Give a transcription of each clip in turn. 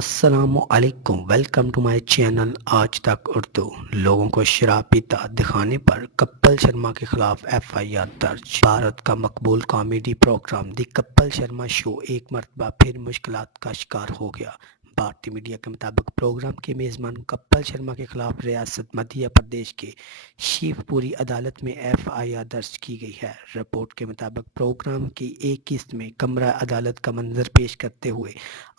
السلام علیکم، welcome to my channel آج تک اردو۔ لوگوں کو شراب پیتا دکھانے پر کپل شرما کے خلاف FIR درج۔ بھارت کا مقبول کامیڈی پروگرام دی کپل شرما شو ایک مرتبہ پھر مشکلات کا شکار ہو گیا۔ بھارتی میڈیا کے مطابق پروگرام کے میزبان کپل شرما کے خلاف ریاست مدھیہ پردیش کے شیوپوری عدالت میں FIR درج کی گئی ہے۔ رپورٹ کے مطابق پروگرام کی ایک قسط میں کمرہ عدالت کا منظر پیش کرتے ہوئے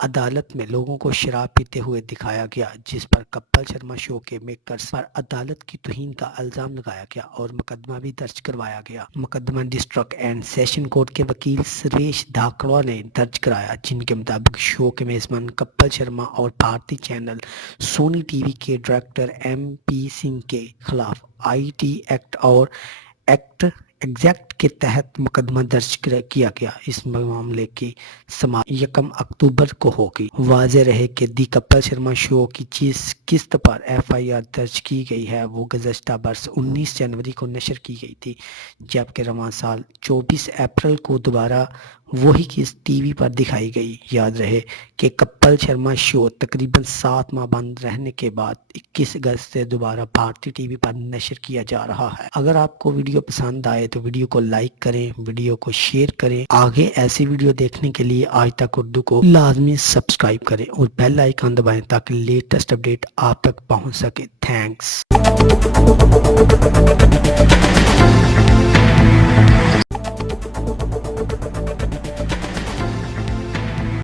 عدالت میں لوگوں کو شراب پیتے ہوئے دکھایا گیا، جس پر کپل شرما شو کے میکرز پر عدالت کی توہین کا الزام لگایا گیا اور مقدمہ بھی درج کروایا گیا۔ مقدمہ ڈسٹرکٹ اینڈ سیشن کورٹ کے وکیل سریش دھاکڑ نے درج کرایا، جن کے مطابق شو کے میزبان کپل شرما اور بھارتی چینل سونی ٹی وی کے ڈائریکٹر MP سنگھ کے خلاف IT ایکٹ اور ایگزیکٹ کے تحت مقدمہ درج کیا گیا۔ اس معاملے کی سماعت 1 اکتوبر کو ہوگی۔ واضح رہے کہ دی کپل شرما شو کی جس قسط پر FIR درج کی گئی ہے وہ گزشتہ برس 19 جنوری کو نشر کی گئی تھی، جبکہ رواں سال 24 اپریل کو دوبارہ وہی قسط ٹی وی پر دکھائی گئی۔ یاد رہے کہ کپل شرما شو تقریباً 7 ماہ بند رہنے کے بعد 21 اگست سے دوبارہ بھارتی ٹی وی پر نشر کیا جا رہا ہے۔ اگر آپ کو ویڈیو پسند آئے تو ویڈیو کو لائک کریں، ویڈیو کو شیئر کریں۔ آگے ایسی ویڈیو دیکھنے کے لیے آج تک اردو کو لازمی سبسکرائب کریں اور بیل آئیکن دبائیں تاکہ لیٹسٹ اپڈیٹ آپ تک پہنچ سکے۔ تھینکس۔